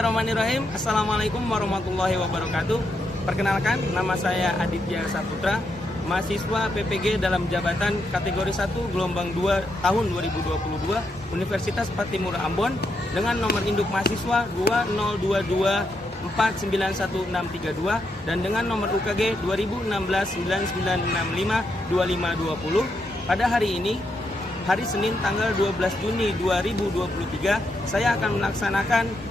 Bismillahirrahmanirrahim. Assalamualaikum warahmatullahi wabarakatuh. Perkenalkan, nama saya Aditya Saputra, mahasiswa PPG dalam jabatan kategori 1 gelombang 2 tahun 2022 Universitas Patimura Ambon dengan nomor induk mahasiswa 202249162 dan dengan nomor UKG 201699652520. Pada hari ini, hari Senin tanggal 12 Juni 2023, saya akan melaksanakan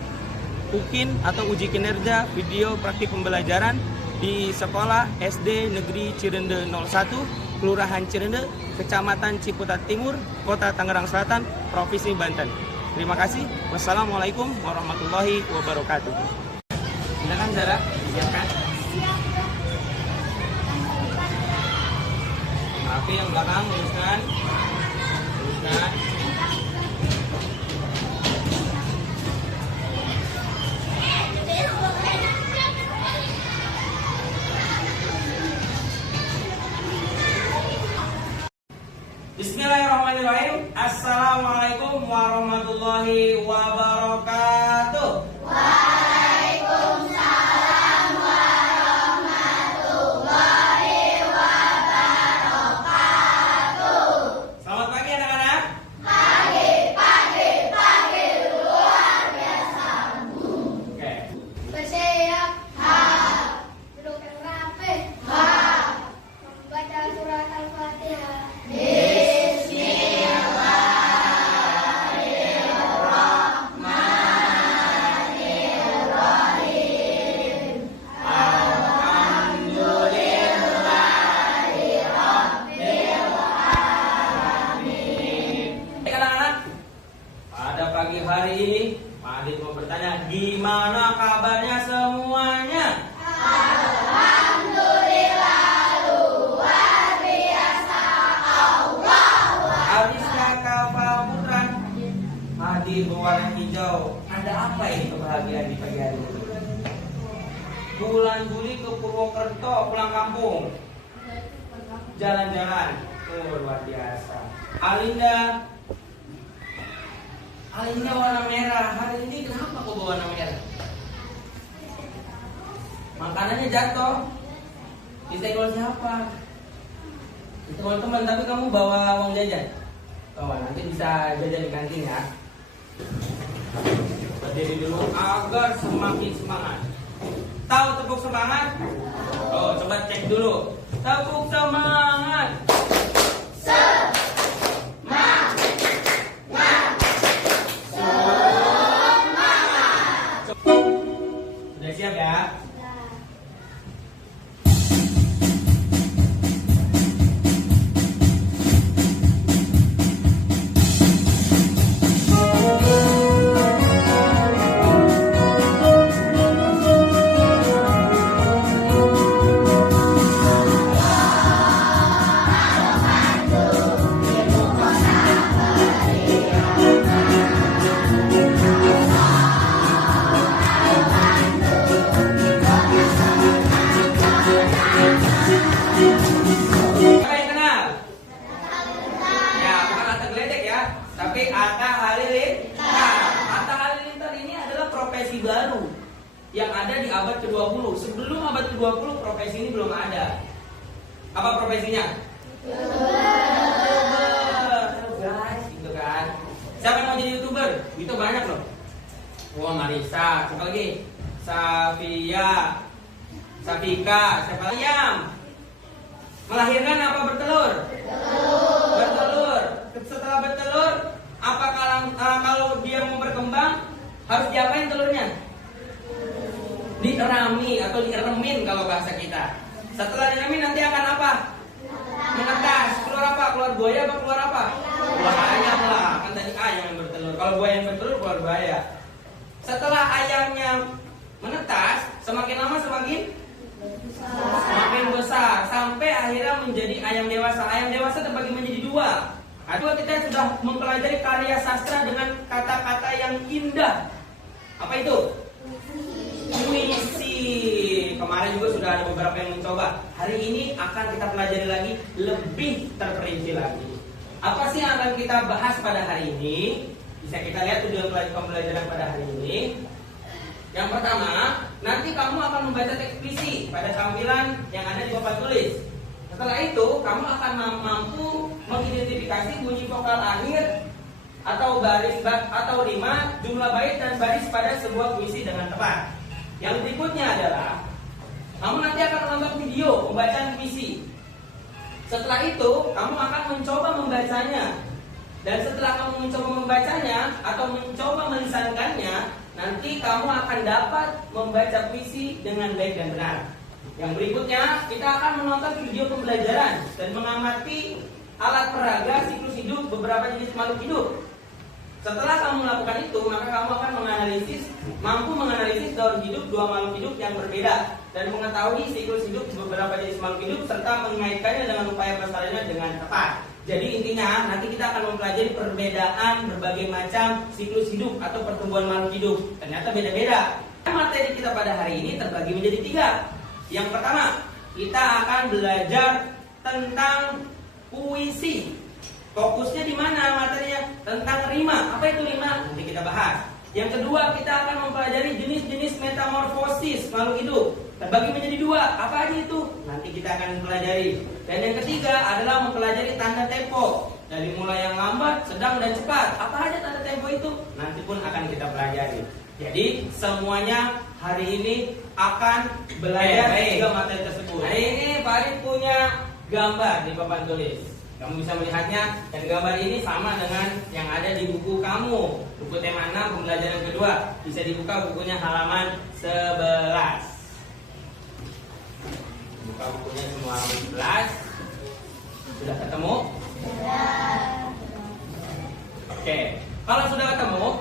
UKIN atau uji kinerja video praktik pembelajaran di Sekolah SD Negeri Cirende 01, Kelurahan Cirende, Kecamatan Ciputat Timur, Kota Tangerang Selatan, Provinsi Banten. Terima kasih. Wassalamualaikum warahmatullahi wabarakatuh. Silakan Zara, siapkan. Oke, yang belakang luruskan. Luruskan. Bismillahirrahmanirrahim. Assalamualaikum warahmatullahi wabarakatuh. Waalaikumsalam warahmatullahi wabarakatuh. Selamat pagi anak-anak. Pagi luar biasa. Oke. Bersiap. Duduk yang rapi. Membaca surat Al-Fatihah. Pagi hari ini, Pak Adit mau bertanya, gimana kabarnya semuanya? Alhamdulillah luar biasa. Ariska Kava Putra, hadir berwarna hijau. Ada apa ini kebahagiaan di pagi hari ini? Bulan Juli ke Purwokerto, pulang kampung, jalan-jalan. Luar biasa. Alinda warna merah. Hari ini kenapa kok bawa warna merah? Makanannya jatuh. Disenggol siapa? Disenggol teman, tapi kamu bawa uang jajan. Oh, nanti bisa jajan di kantin ya. Berdiri dulu agar semakin semangat. Tahu tepuk semangat? Oh, coba cek dulu. Tepuk semangat. Sudah siap ya? Siapa yang kenal? Ya, bukan Atta Geledek ya, tapi Atta Halilintar. Atta Halilintar ini adalah profesi baru yang ada di abad ke-20. Sebelum abad ke-20 profesi ini belum ada. Apa profesinya? YouTuber. Guys, gitu kan. Siapa yang mau jadi YouTuber? Itu banyak loh. Wah, Marisa, siapa lagi? Safia, Safika, siapa lagi? Ayam. Melahirkan apa bertelur? Bertelur. Setelah bertelur, apa kalau dia mau berkembang, harus diapain telurnya? Dierami atau dieremin kalau bahasa kita. Setelah dieremin nanti akan apa? Menetas. Keluar apa? Keluar buaya apa keluar apa? Keluar ayam lah. Kan tadi ayam yang bertelur. Kalau buaya yang bertelur keluar buaya. Setelah ayamnya menetas, semakin lama semakin besar sampai akhirnya menjadi ayam dewasa. Ayam dewasa terbagi menjadi dua. Kedua, kita sudah mempelajari karya sastra dengan kata-kata yang indah. Apa itu? Puisi. Kemarin juga sudah ada beberapa yang mencoba. Hari ini akan kita pelajari lagi lebih terperinci lagi. Apa sih yang akan kita bahas pada hari ini? Bisa kita lihat tujuan pembelajaran pada hari ini. Yang pertama, nanti kamu akan membaca teks puisi pada tampilan yang ada di papan tulis. Setelah itu, kamu akan mampu mengidentifikasi bunyi vokal akhir atau baris atau rima, jumlah bait dan baris pada sebuah puisi dengan tepat. Yang berikutnya adalah kamu nanti akan menonton video pembacaan puisi. Setelah itu, kamu akan mencoba membacanya. Dan setelah kamu mencoba membacanya atau mencoba melisankannya, nanti kamu akan dapat membaca puisi dengan baik dan benar. Yang berikutnya, kita akan menonton video pembelajaran dan mengamati alat peraga siklus hidup beberapa jenis makhluk hidup. Setelah kamu melakukan itu, maka kamu akan mampu menganalisis daur hidup dua makhluk hidup yang berbeda dan mengetahui siklus hidup beberapa jenis makhluk hidup serta mengaitkannya dengan upaya pelestariannya dengan tepat. Jadi intinya nanti kita akan mempelajari perbedaan berbagai macam siklus hidup atau pertumbuhan makhluk hidup. Ternyata beda-beda. Materi kita pada hari ini terbagi menjadi 3. Yang pertama, kita akan belajar tentang puisi. Fokusnya di mana materinya? Tentang rima. Apa itu rima? Nanti kita bahas. Yang kedua, kita akan mempelajari jenis-jenis metamorfosis makhluk hidup. Terbagi menjadi 2. Apa aja itu? Nanti kita akan mempelajari. Dan yang ketiga adalah mempelajari tanda tempo. Dari mulai yang lambat, sedang, dan cepat. Apa aja tanda tempo itu? Nanti pun akan kita pelajari. Jadi semuanya hari ini akan belajar 3 materi tersebut. Hari ini Pak Arif punya gambar di papan tulis. Kamu bisa melihatnya, dan gambar ini sama dengan yang ada di buku kamu. Buku tema 6 pembelajaran kedua. Bisa dibuka bukunya halaman 11. Buka bukunya semua halaman 11. Sudah ketemu? Oke. Kalau sudah ketemu,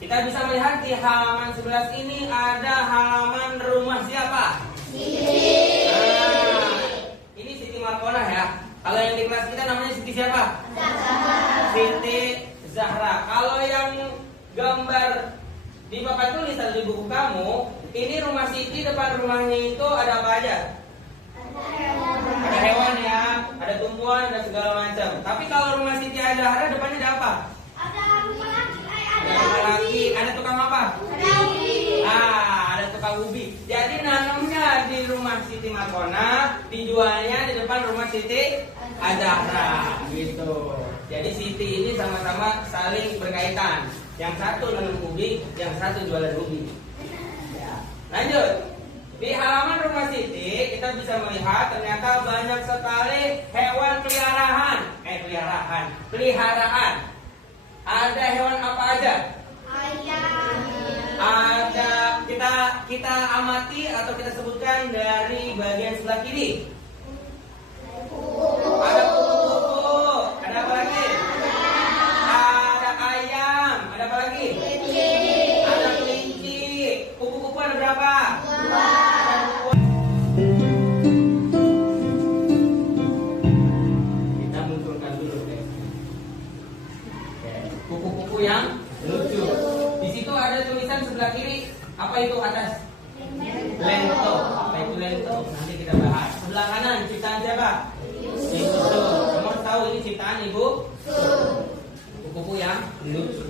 kita bisa melihat di halaman 11 ini ada halaman rumah siapa? Siti. Nah, ini Siti Markona ya. Kalau yang di kelas kita namanya Siti siapa? Zahra. Siti Zahra. Kalau yang gambar di papan tulis atau di buku kamu, ini rumah Siti, depan rumahnya itu ada apa aja? Ada hewan ya, ada tumbuhan, ada segala macam. Tapi kalau rumah Siti Zahra depannya ada apa? Ada rumah lagi. Ada rumah lagi. Ada tukang apa? Ada ubi. Ada tukang ubi. Jadi nanamnya di rumah Siti Markona, dijualnya di depan rumah Siti Zahra gitu. Jadi Siti ini sama-sama saling berkaitan. Yang satu nanam ubi, yang satu jualan ubi. Ya. Lanjut. Di halaman rumah Siti kita bisa melihat ternyata banyak sekali hewan peliharaan. Ada hewan apa aja? Ayam. Ada kita amati atau kita sebutkan dari bagian sebelah kiri. Ada kupu-kupu. Ada apa lagi? Ada ayam. Ada apa lagi? Ada kelinci. Kupu-kupu ada berapa? 2. Kita munculkan dulu deh. Kupu-kupu yang lucu. Di situ ada tulisan sebelah kiri. Apa itu atas? Lento. Apa itu lento? Nanti kita bahas. Sebelah kanan ciptaan siapa? Ibu Sun. Kamu harus tahu ini ciptaan Ibu Sun. Kupu-kupu yang lucu.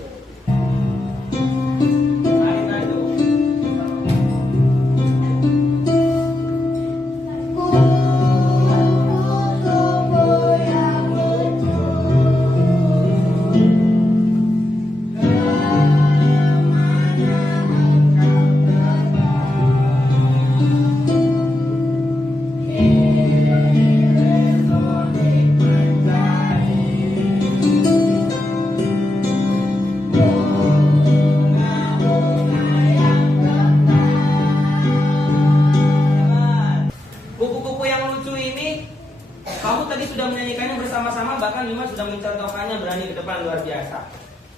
Bahkan Lima sudah mencontohkannya berani ke depan luar biasa.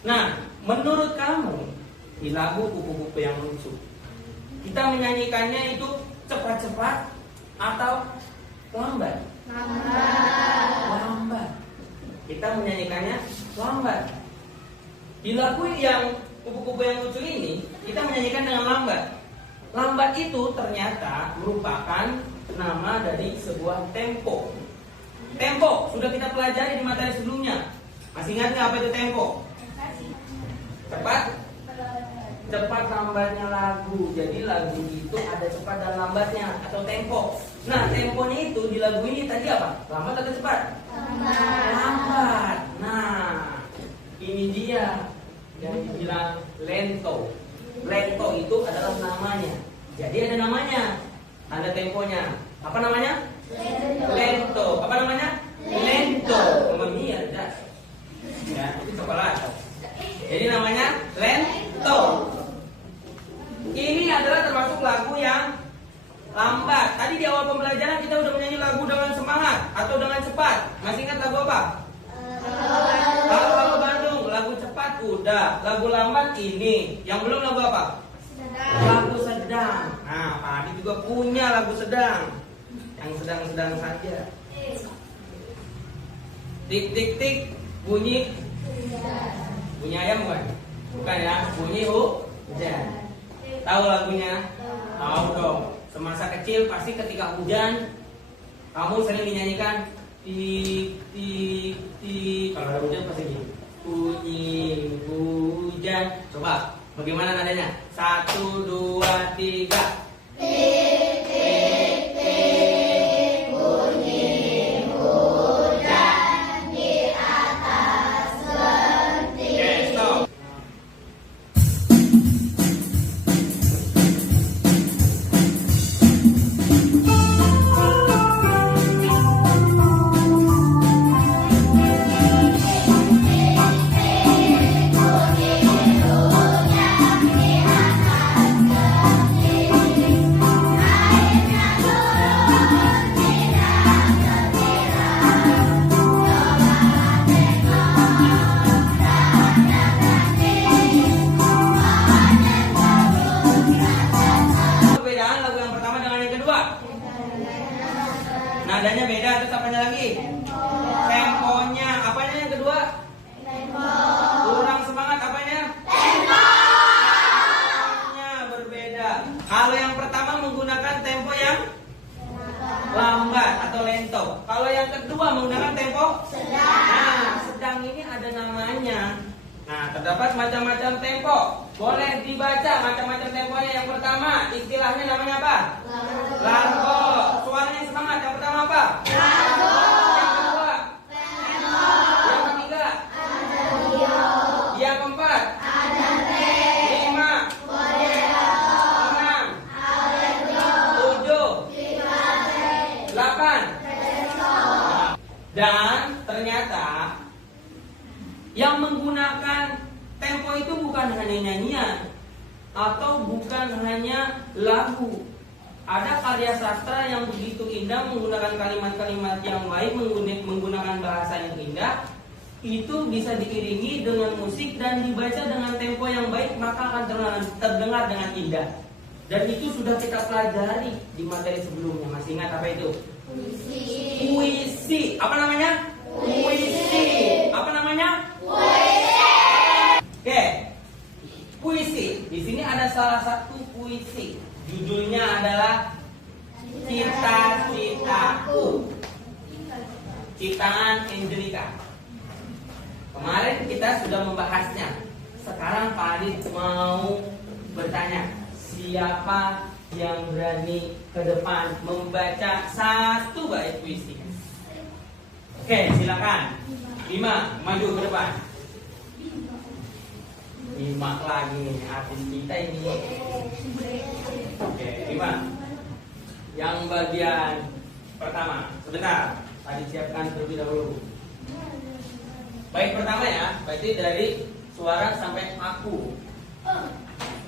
Nah, menurut kamu di lagu Kupu-Kupu yang Lucu, kita menyanyikannya itu cepat-cepat atau lambat? Lambat. Kita menyanyikannya lambat. Di lagu yang Kupu-Kupu yang Lucu ini, kita menyanyikan dengan lambat. Lambat itu ternyata merupakan nama dari sebuah tempo. Tempo sudah kita pelajari di materi sebelumnya. Masih ingat nggak apa itu tempo? Cepat, cepat lambatnya lagu. Jadi lagu itu ada cepat dan lambatnya atau tempo. Nah, temponya itu di lagu ini tadi apa? Lambat atau cepat? Lambat. Nah, ini dia yang dibilang lento. Lento itu adalah namanya. Jadi ada namanya, ada temponya. Apa namanya? Lento. Apa namanya? Lento. Ini ada. Ya, itu coklat. Jadi namanya lento. Ini adalah termasuk lagu yang lambat. Tadi di awal pembelajaran kita udah menyanyi lagu dengan semangat atau dengan cepat. Masih ingat lagu apa? Halo Halo Bandung. Lagu cepat udah. Lagu lambat ini. Yang belum lagu apa? Lagu sedang. Nah, Pak Adi juga punya lagu sedang. Yang sedang-sedang saja. Tik tik tik bunyi. Bunyi ayam bukan? Bukan ya, bunyi hujan. Tahu lagunya? Tahu dong. Semasa kecil pasti ketika hujan kamu sering dinyanyikan tik tik tik. Kalau ada hujan pasti gini. Bunyi hujan. Coba, bagaimana nadanya? 1, 2, 3. Tik tik tik bunyi hujan di atas genti. Oke, stop. Perbedaan lagu yang pertama dengan yang kedua. Nadanya beda, terus apanya lagi? Temponya. Apanya yang kedua? Kurang semangat apanya? Temponya berbeda. Kalau yang pertama menggunakan tempo yang lambat atau lento. Kalau yang kedua menggunakan tempo sedang. Nah, sedang ini ada namanya. Nah, terdapat macam-macam tempo. Boleh dibaca macam-macam temponya. Yang pertama, istilahnya namanya apa? Largo. Suaranya semangat. Yang pertama apa? Largo. Yang kedua? Tempo. Yang ketiga? Yang keempat? 5. 6. 7. 8. Dan ternyata yang menggunakan tempo itu bukan hanya nyanyian atau bukan hanya lagu. Ada karya sastra yang begitu indah menggunakan kalimat-kalimat yang baik, menggunakan bahasa yang indah. Itu bisa diiringi dengan musik dan dibaca dengan tempo yang baik, maka akan terdengar dengan indah. Dan itu sudah kita pelajari di materi sebelumnya. Masih ingat apa itu? Puisi. Apa namanya? Puisi. Apa namanya? Oke, puisi. Di sini ada salah satu puisi. Judulnya adalah Cita-citaku. Ciptaan Angelica. Kemarin kita sudah membahasnya. Sekarang Pak Adit mau bertanya, siapa yang berani ke depan membaca satu bait puisi? Oke, silakan. 5, maju ke depan. 5 lagi nih, artis kita ini. Oke, 5. Yang bagian pertama, sebentar, tadi siapkan terlebih dahulu. Baik pertama ya, berarti dari suara sampai aku.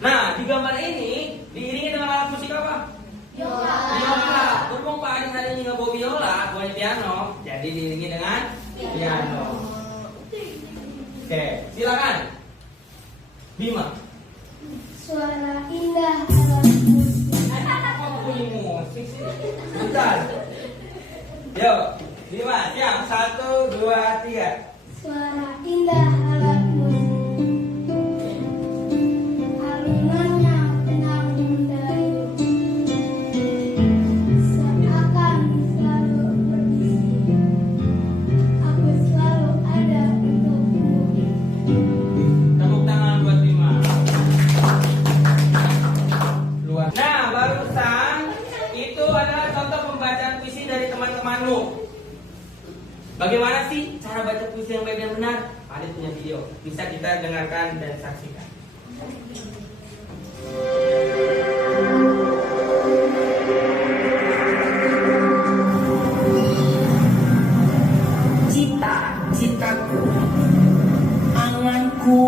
Nah, di gambar ini diiringi dengan alat musik apa? Biola. Berhubung Pak Adit hari ini nggak bawa biola, bawa piano, jadi diiringi dengan piano. Oke, silakan. 5. Suara indah alat musik. Kok bunyi musik sih? Bentar. Yo, 5, siap. 1, 2, 3. Suara indah alat musik. Alunannya tenang mendayu. Seakan selalu berbisik. Aku selalu ada untukmu. Tepuk tangan buat 5. penuh. Bagaimana sih cara baca puisi yang baik dan benar? Pak Adit punya video, bisa kita dengarkan dan saksikan. Cita-citaku, anganku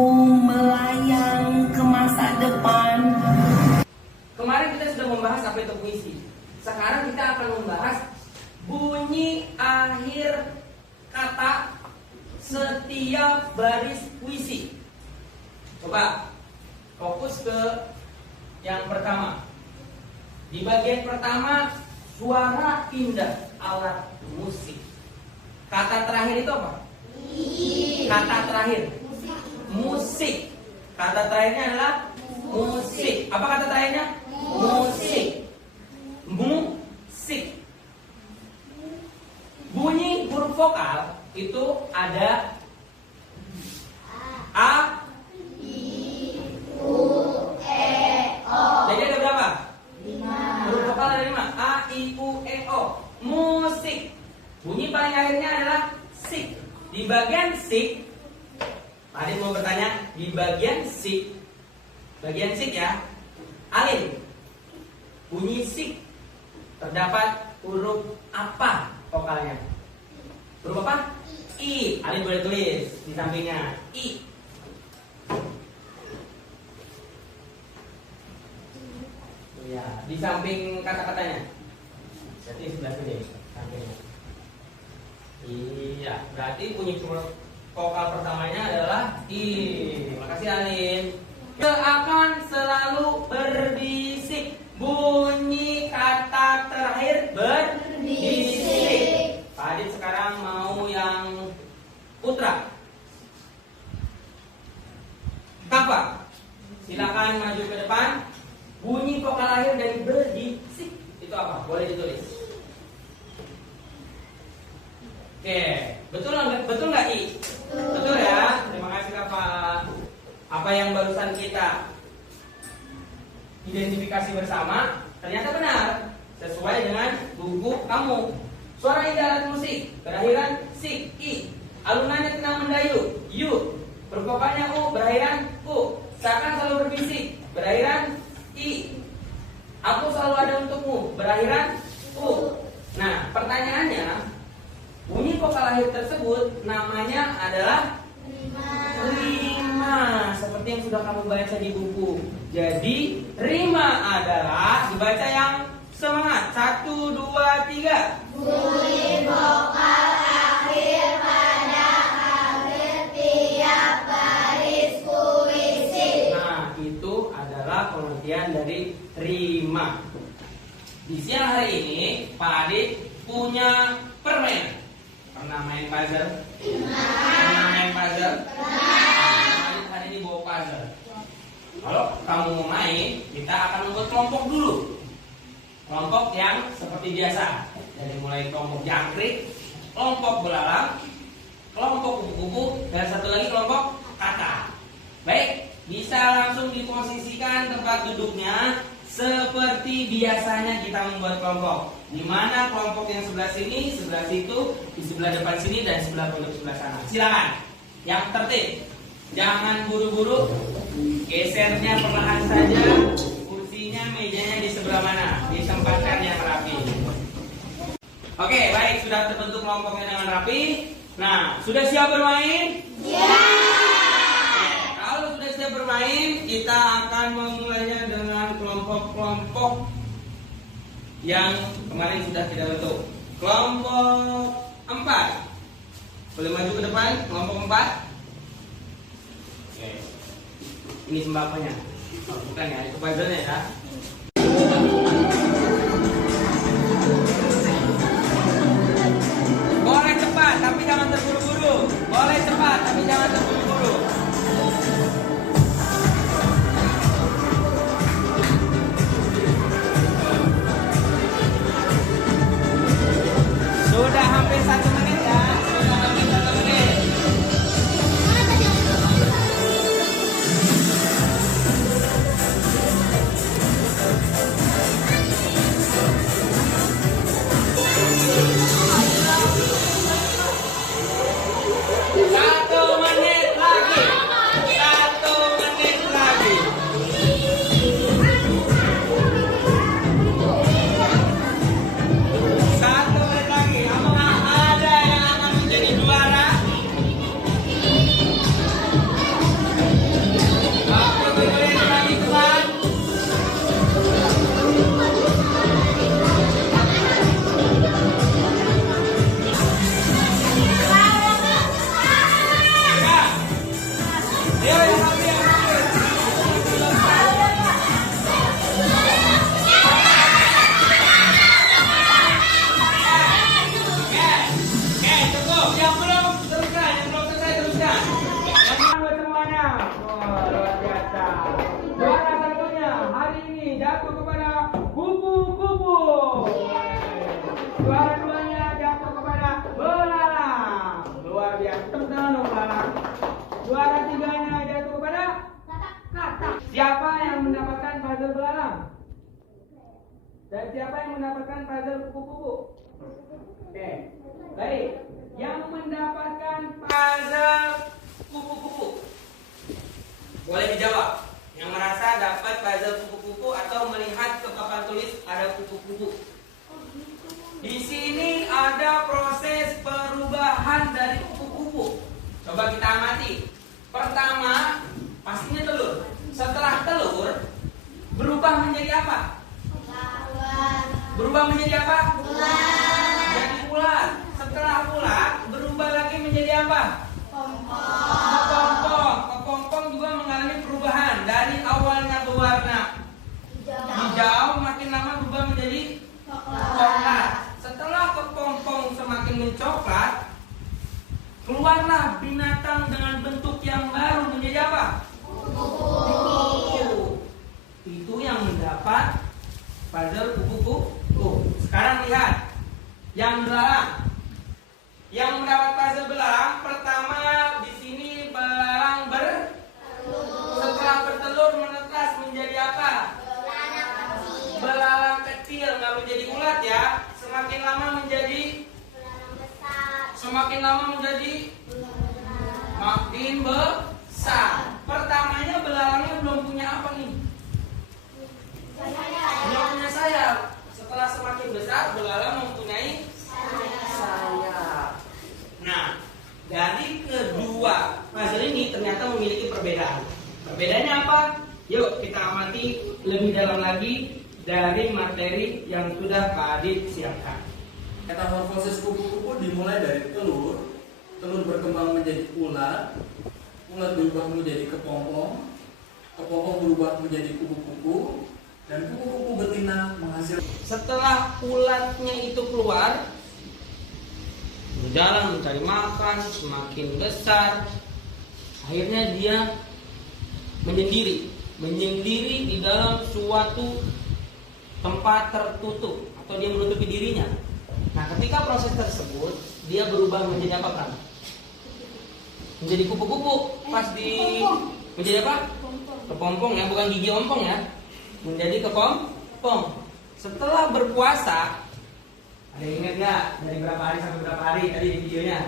melayang ke masa depan. Kemarin kita sudah membahas apa itu puisi. Sekarang kita akan membahas bunyi akhir kata setiap baris puisi. Coba fokus ke yang pertama. Di bagian pertama, suara indah alat musik. Kata terakhir itu apa? Kata terakhir musik. Kata terakhirnya adalah musik. Apa kata terakhirnya? Musik. Musik. Bunyi huruf vokal itu ada A, I, U, E, O. Jadi ada berapa? 5. Huruf vokal ada 5. A, I, U, E, O. Musik. Bunyi paling akhirnya adalah sik. Di bagian sik, Adit mau bertanya, di bagian sik ya, Alin, bunyi sik terdapat huruf apa vokalnya? Huruf apa? I. Alin boleh tulis di sampingnya I. Ya, di samping kata-katanya. Jadi sebelah sini sampingnya. Iya, berarti bunyi vokal pertamanya adalah I. Makasih Alin. Akan selalu berbisik. Bunyi kata terakhir berbisik. Pak Adit sekarang mau yang Putra. Kafa, silakan maju ke depan. Bunyi vokal akhir dari berbisik itu apa? Boleh ditulis. Oke, betul nggak I? Betul ya. Terima kasih Kak. Apa yang barusan kita identifikasi bersama ternyata benar sesuai dengan buku kamu. Suara indah alat musik berakhiran sik I. Alunannya tenang mendayu U. Bervokalnya U berakhiran U. Seakan selalu berbisik berakhiran I. Aku selalu ada untukmu berakhiran U. Nah, pertanyaannya, bunyi vokal akhir tersebut namanya adalah rima, seperti yang sudah kamu baca di buku. Jadi rima adalah dibaca yang semangat. 1, 2, 3. Bunyi vokal akhir pada akhir tiap baris puisi. Nah, itu adalah pengertian dari rima. Di siang hari ini Pak Adit punya permen. Pernah main puzzle? Pernah main puzzle? Pernah. Hari ini bawa puzzle. Kalau kamu mau main, kita akan membuat kelompok dulu. Kelompok yang seperti biasa. Dari mulai kelompok jangkrik, kelompok belalang, kelompok kupu-kupu, dan satu lagi kelompok kata. Baik, bisa langsung diposisikan tempat duduknya seperti biasanya kita membuat kelompok. Di mana kelompok yang sebelah sini, sebelah situ, di sebelah depan sini, dan sebelah pojok sebelah sana. Silakan. Yang tertib. Jangan buru-buru. Gesernya perlahan saja. Kursinya, mejanya di sebelah mana? Ditempatkan yang rapi. Oke, baik. Sudah terbentuk kelompoknya dengan rapi. Nah, sudah siap bermain? Ya. Kalau sudah siap bermain, kita akan memulainya dengan kelompok-kelompok yang kemarin sudah kita bentuk. Kelompok 4. Boleh maju ke depan, kelompok 4. Oke. Ini sembakonya. Oh, bukan ya, itu puzzle-nya ya. Boleh cepat, tapi jangan terburu-buru. Boleh cepat, tapi jangan terburu-buru. Sudah hampir 1 menit ya. Sudah hampir 1 menit. jatuh kepada kupu-kupu. Suara duanya jatuh kepada belalang. Luar biasa. Tepuk tangan dong belalang. Suara tiganya jatuh kepada katak. Siapa yang mendapatkan puzzle belalang? Dan siapa yang mendapatkan puzzle kupu-kupu? Oke, baik. Yang mendapatkan puzzle kupu-kupu, boleh dijawab. Yang merasa dapat puzzle kupu-kupu atau melihat ke papan tulis ada kupu-kupu. Di sini ada proses perubahan dari kupu-kupu. Coba kita amati. Pertama, pastinya telur. Setelah telur, berubah menjadi apa? Berubah menjadi apa? Jadi ular. Setelah ular, berubah lagi menjadi apa? Kepompong. Kepompong juga mengalami perubahan. Dari awalnya berwarna hijau, makin lama berubah menjadi coklat. Setelah kepompong semakin mencoklat, keluarlah binatang dengan bentuk yang baru menjadi apa? Kupu-kupu. Itu yang mendapat puzzle kupu-kupu. Sekarang lihat yang belalang. Yang mendapat puzzle belalang, pertama di sini belalang setelah bertelur menetas menjadi apa? Belalang kecil, nggak menjadi ulat ya. Semakin lama menjadi makin besar. Pertamanya belalangnya belum punya apa nih? Belum punya sayap. Setelah semakin besar, belalang mempunyai sayap. Nah, dari kedua puzzle ini ternyata memiliki perbedaan. Perbedaannya apa? Yuk kita amati lebih dalam lagi dari materi yang sudah Pak Adit siapkan. Metamorfosis kupu-kupu dimulai dari telur. Telur berkembang menjadi ulat. Ulat berubah menjadi kepompong. Kepompong berubah menjadi kupu-kupu. Dan kupu-kupu betina menghasilkan. Setelah ulatnya itu keluar, berjalan mencari makan, semakin besar, akhirnya dia menyendiri di dalam suatu tempat tertutup atau dia menutupi dirinya. Nah, ketika proses tersebut dia berubah menjadi apa kan? Menjadi kupu-kupu. Menjadi apa? Kepompong ya, bukan gigi ompong ya. Menjadi kepompong. Setelah berpuasa, ada yang ingat nggak dari berapa hari sampai berapa hari tadi di videonya?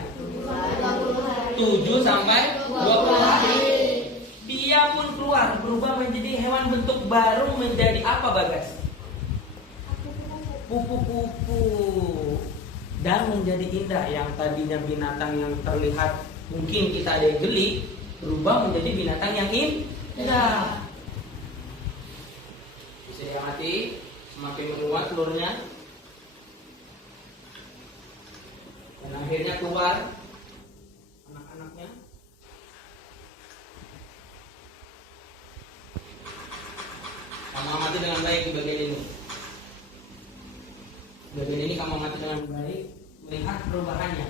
7 sampai 20 hari. Dia pun keluar berubah menjadi hewan bentuk baru menjadi apa Bagas? Kupu-kupu. Dan menjadi indah. Yang tadinya binatang yang terlihat mungkin kita ada yang geli, berubah menjadi binatang yang indah. Bisa diamati semakin menguat telurnya. Dan akhirnya keluar anak-anaknya. Kamu amati dengan baik di bagian ini. Bagian ini kamu amati dengan baik, melihat perubahannya.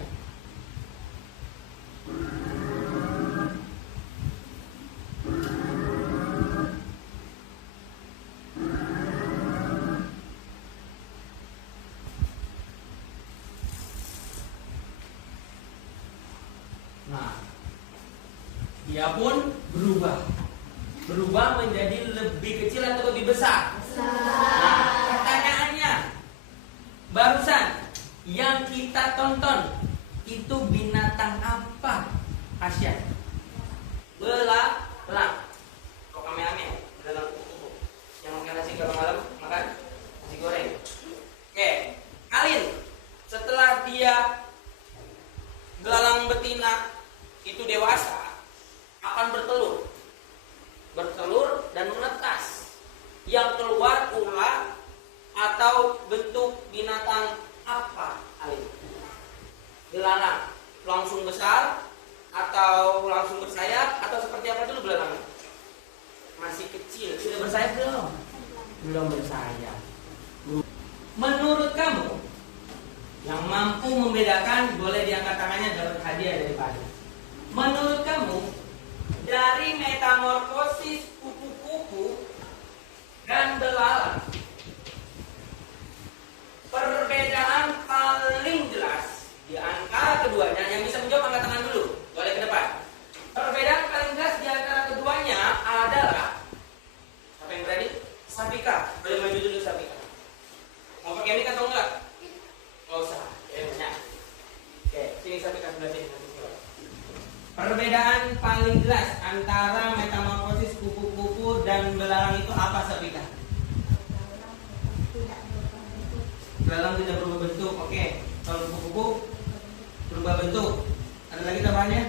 Nah, dia pun berubah menjadi lebih kecil atau lebih besar. Nah, pertanyaannya, barusan yang kita tonton itu binatang apa? Asya? Belalang. Kok kame-kame? Belalang kupu-kupu. Yang makan nasi kalau malam makan nasi goreng. Oke, Alin. Setelah dia belalang betina itu dewasa, akan bertelur dan menetas. Yang keluar ular atau bentuk binatang apa, Alin? Belalang langsung besar atau langsung bersayap atau seperti apa dulu belalangnya? Masih kecil, sudah bersayap belum? Belum bersayap. Menurut kamu yang mampu membedakan boleh diangkat tangannya dapat hadiah dari Pak Adit. Menurut kamu dari metamorfosis kupu-kupu dan belalang. Perbedaan paling jelas di antara keduanya, yang bisa menjawab angkat tangan dulu, boleh ke depan. Perbedaan paling jelas di antara keduanya adalah, siapa yang berani? Sapika, boleh maju dulu Sapika. Mau pakai mic atau enggak? Nggak usah, ya banyak. Oke, sini Sapika sebelah sini. Perbedaan paling jelas antara metamorfosis kupu-kupu dan belalang itu apa Sapika? Belalang tidak berubah bentuk, oke. Kalau kupu-kupu berubah bentuk. Ada lagi tambahannya?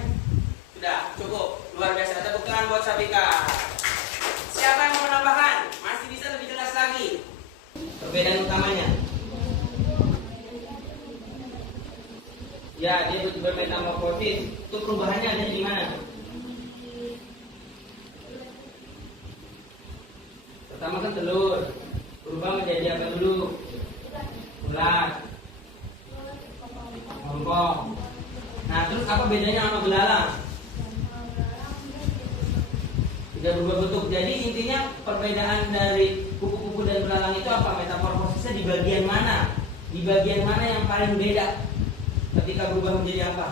Sudah, cukup. Luar biasa. Tepuk tangan buat Sapika. Siapa yang mau menambahkan? Masih bisa lebih jelas lagi. Perbedaan utamanya. Ya, dia bermetamorfosis. Itu perubahannya ada di mana? Pertama kan telur. Berubah menjadi apa dulu? Ular. Kepompong. Nah, terus apa bedanya sama belalang? Tidak berubah bentuk. Jadi intinya perbedaan dari kupu-kupu dan belalang itu apa? Metamorfosisnya di bagian mana? Di bagian mana yang paling beda? Ketika berubah menjadi apa?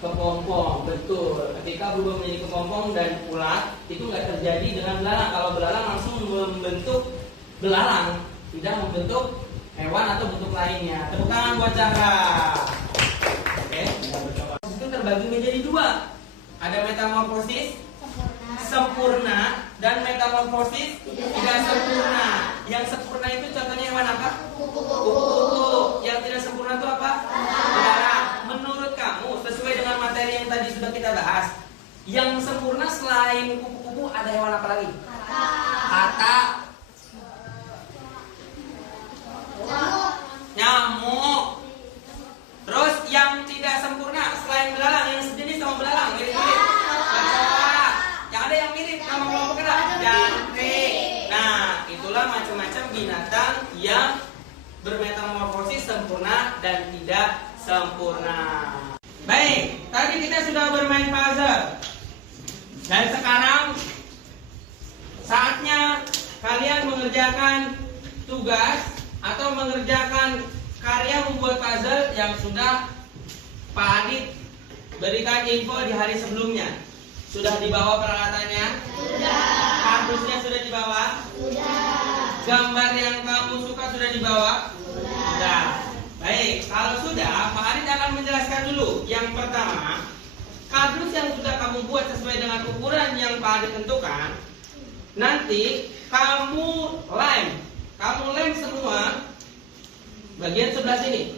Kepompong, betul. Ketika berubah menjadi kepompong dan ulat, itu nggak terjadi dengan belalang. Kalau belalang langsung membentuk belalang, tidak membentuk hewan atau bentuk lainnya. Tepuk tangan buat Chandra. Oke, itu terbagi menjadi dua. Ada metamorfosis sempurna dan metamorfosis tidak sempurna. Yang sempurna itu contohnya hewan apa? Kupu-kupu. Yang tidak sempurna itu apa? Belalang. Menurut kamu, sesuai dengan materi yang tadi sudah kita bahas, yang sempurna selain kupu-kupu ada hewan apa lagi? Kata nyamuk. Terus yang tidak sempurna selain belalang, yang sejenis sama belalang, mirip-mirip. Kecoa. Yang ada yang mirip nama kelompok ada jangkrik. Nah, itulah macam-macam binatang yang bermetamorfosis sempurna dan tidak sempurna. Baik, tadi kita sudah bermain puzzle. Dan sekarang saatnya kalian mengerjakan tugas atau mengerjakan karya membuat puzzle yang sudah Pak Adit berikan info di hari sebelumnya. Sudah dibawa peralatannya? Sudah. Kardusnya sudah dibawa? Sudah. Gambar yang kamu suka sudah dibawa? Sudah. Baik, kalau sudah, Pak Adit akan menjelaskan dulu. Yang pertama, kardus yang sudah kamu buat sesuai dengan ukuran yang Pak Adit tentukan, nanti kamu lem. Kamu lem semua bagian sebelah sini.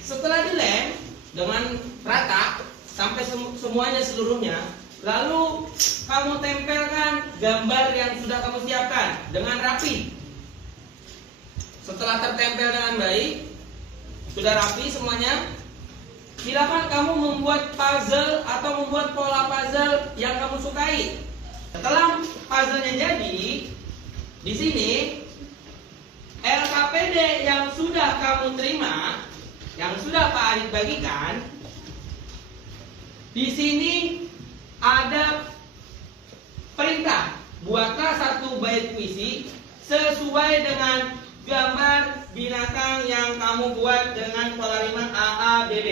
Setelah dilem dengan rata sampai semuanya seluruhnya, lalu kamu tempelkan gambar yang sudah kamu siapkan dengan rapi. Setelah tertempel dengan baik, sudah rapi semuanya, silakan kamu membuat puzzle atau membuat pola puzzle yang kamu sukai. Setelah puzzle-nya jadi, di sini LKPD yang sudah kamu terima, yang sudah Pak Adit bagikan, di sini ada perintah, buatlah satu bait puisi sesuai dengan gambar binatang yang kamu buat dengan pola rima AABB.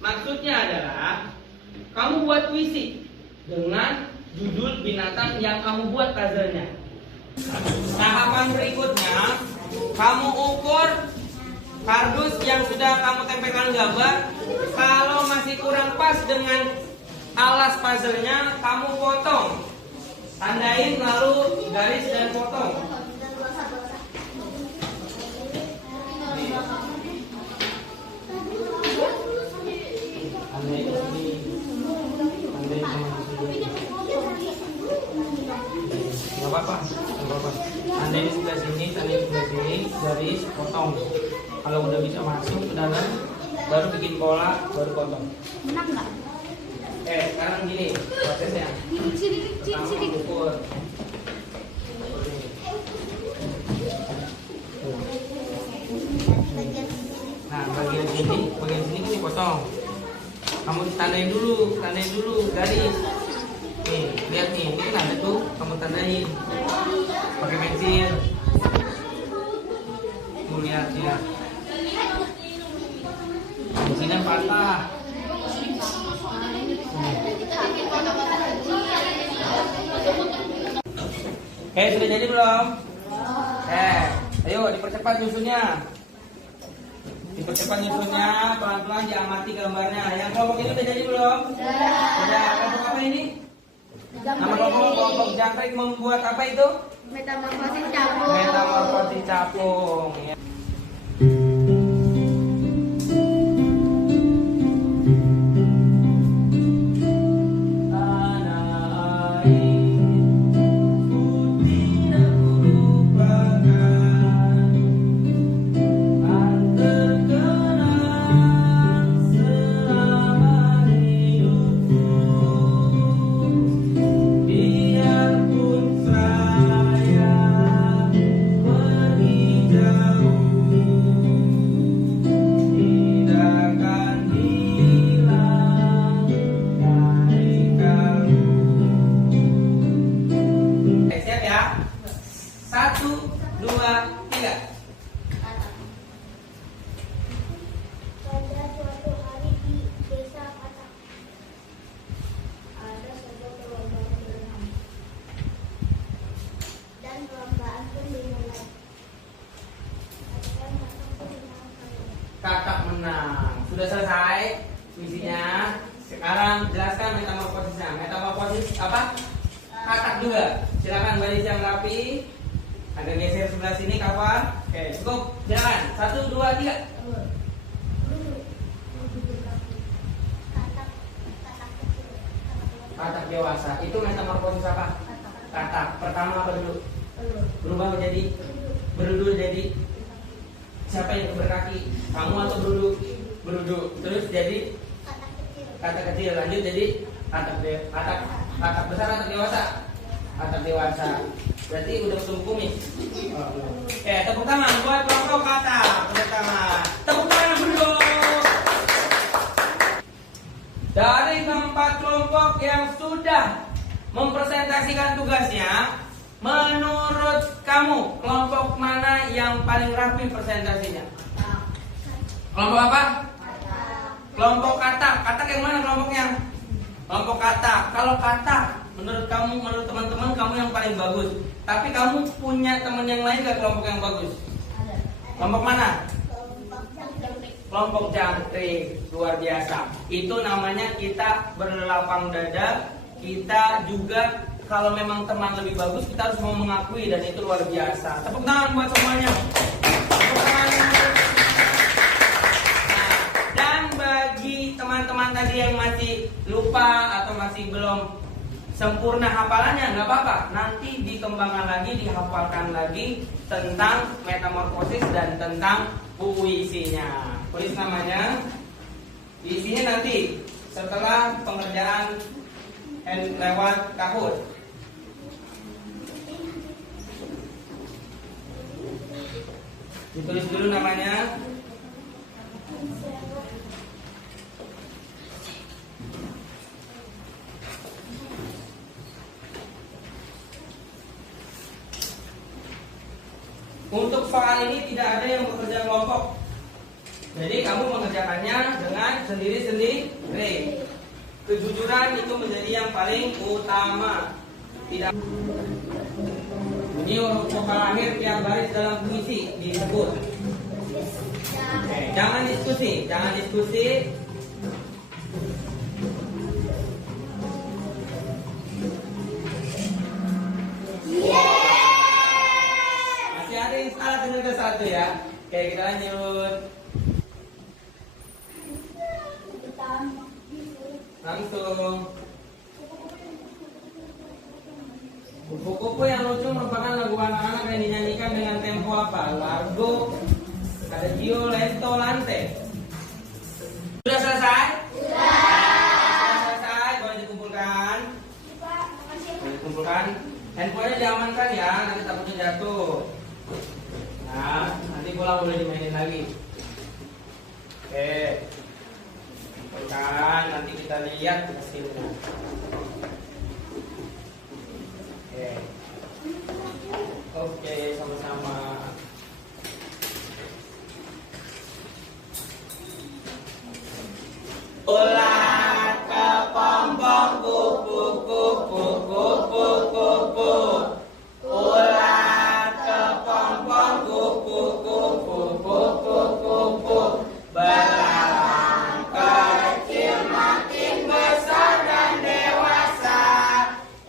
Maksudnya adalah kamu buat puisi dengan judul binatang yang kamu buat puzzle-nya. Tahapan berikutnya, kamu ukur kardus yang sudah kamu tempelkan gambar. Kalau masih kurang pas dengan alas puzzle-nya, kamu potong, tandain lalu garis dan potong. Nggak apa-apa. Tandain di sebelah sini, tandain di sebelah sini, garis, potong. Kalau udah bisa masuk ke dalam, baru bikin pola, baru potong. Menang nggak? Sekarang gini prosesnya. Pertama ukur. Nah, bagian sini potong. Kamu tandain dulu garis. Nih, lihat nih, ini kan ada tuh, kamu tandain pakai pensil. Tuh lihat ya. Di sini patah. Sudah jadi belum? Ayo dipercepat nyusunnya. Dipercepat nyusunnya, pelan-pelan diamati gambarnya. Yang kelompok ini udah jadi belum? Sudah. Kelompok apa ini? Nama kelompok jangkrik membuat apa itu? Metamorfosis capung. Metamorfosis capung. Ya. Kakak menang. Sudah selesai misinya. Sekarang jelaskan metamorfosisnya. Metamorfosis apa? Katak juga. Silakan baris yang rapi. Agak geser sebelah sini kapan? Oke, cukup. Silakan. 1, 2, 3. Katak dewasa. Itu metamorfosis apa? Katak. Pertama apa dulu? Berubah menjadi berudul jadi siapa yang berkaki? Kamu atau beruduk? Beruduk. Terus jadi katak kecil. Lanjut jadi katak besar atau dewasa? Katak dewasa. Berarti udah ketemu kumis. Tepuk tangan buat kelompok katak. Tepuk tangan. Tepuk tangan berdua. Dari 4 kelompok yang sudah mempresentasikan tugasnya, menurut kamu kelompok mana yang paling rapi presentasinya? Kelompok apa? Kelompok katak. Katak yang mana kelompoknya? Kelompok katak. Kalau katak, menurut kamu, menurut teman-teman kamu yang paling bagus. Tapi kamu punya teman yang lain gak kelompok yang bagus? Kelompok mana? Kelompok jangkrik. Luar biasa. Itu namanya kita berlapang dada. Kita juga kalau memang teman lebih bagus, kita harus mau mengakui, dan itu luar biasa. Tepuk tangan buat semuanya. Tepuk tangan. Nah, dan bagi teman-teman tadi yang masih lupa atau masih belum sempurna hafalannya, nggak apa-apa. Nanti dikembangkan lagi, dihafalkan lagi tentang metamorfosis dan tentang puisinya. Puisi namanya. Isinya nanti setelah pengerjaan lewat Kahoot. Ditulis dulu namanya. Untuk soal ini tidak ada yang bekerja kelompok. Jadi kamu mengerjakannya dengan sendiri-sendiri. Kejujuran itu menjadi yang paling utama. Tidak. Ini huruf vokal akhir tiap baris dalam puisi disebut. Jangan diskusi, jangan diskusi. Masih ada yang salah dengan satu ya. Oke, kita lanjut. Langsung. Kupu-kupu yang lucu merupakan lagu anak-anak yang dinyanyikan dengan tempo apa? Largo, adagio, lento, lante. Sudah selesai? Sudah selesai, boleh dikumpulkan. Boleh dikumpulkan. Handphonenya diamankan ya, nanti takutnya jatuh. Nah, nanti pulang boleh dimainin lagi. Oke. Kumpulkan, nanti kita lihat hasilnya. Oke, sama-sama. Ulat kepompong kupu kupu kupu kupu. Ulat kepompong kupu kupu kupu kupu. Belalang kecil makin besar dan dewasa.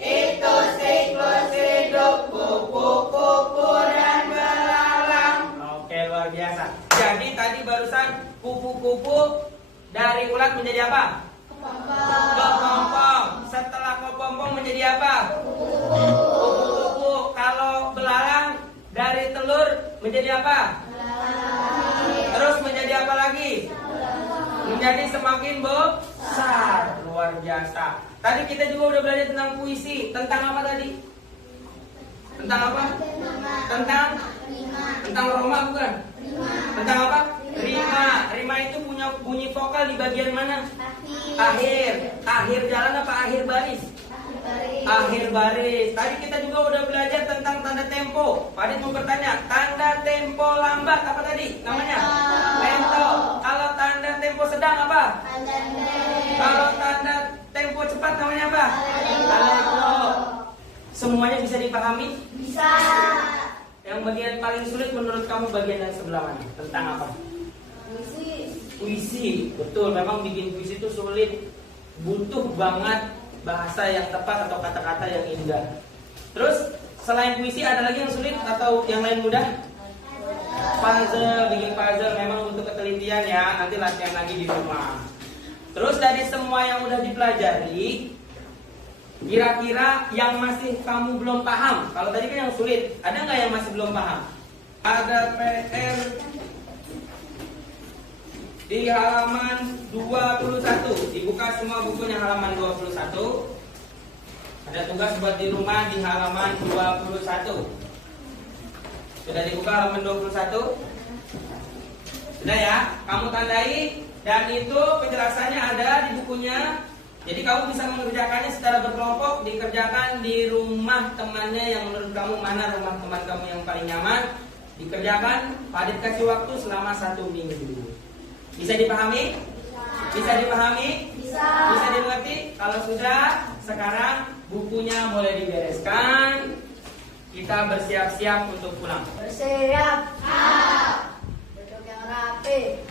Itu siklus hidup kupu-kupu dan belalang. Oke, luar biasa. Jadi tadi barusan kupu-kupu dari ulat menjadi apa? Kepompong. Setelah kepompong menjadi apa? Kupu-kupu. Kalau belalang dari telur menjadi apa? Terus menjadi apa lagi? Menjadi semakin besar. Luar biasa. Tadi kita juga udah belajar tentang puisi. Tentang apa tadi? Tentang apa? Tentang Roma bukan? Tentang apa? Rima. Rima itu punya bunyi vokal di bagian mana? Akhir. Akhir jalan apa akhir baris? Akhir baris. Tadi kita juga udah belajar tentang tanda tempo. Pak Adit mau bertanya, tanda tempo lambat apa tadi? Namanya? Lento. Kalau tanda tempo sedang apa? Kalau tanda tempo cepat namanya apa? Allegro. Semuanya bisa dipahami? Bisa. Yang bagian paling sulit menurut kamu bagian yang sebelah mana? Tentang apa? Puisi. Betul, memang bikin puisi itu sulit. Butuh banget bahasa yang tepat atau kata-kata yang indah. Terus selain puisi ada lagi yang sulit atau yang lain mudah? Puzzle, bikin puzzle memang untuk ketelitian ya. Nanti latihan lagi di rumah. Terus dari semua yang udah dipelajari, kira-kira yang masih kamu belum paham? Kalau tadi kan yang sulit, ada nggak yang masih belum paham? Ada PR di halaman 21. Dibuka semua bukunya halaman 21. Ada tugas buat di rumah di halaman 21. Sudah dibuka halaman 21? Sudah ya? Kamu tandai dan itu penjelasannya ada di bukunya. Jadi kamu bisa mengerjakannya secara berkelompok, dikerjakan di rumah temannya yang menurut kamu mana rumah teman kamu yang paling nyaman. Dikerjakan, Pak Adit kasih waktu selama 1 minggu. Bisa dipahami? Bisa dipahami? Bisa dimengerti? Kalau sudah, sekarang bukunya boleh dibereskan. Kita bersiap-siap untuk pulang. Bersiap. Duduk yang rapi.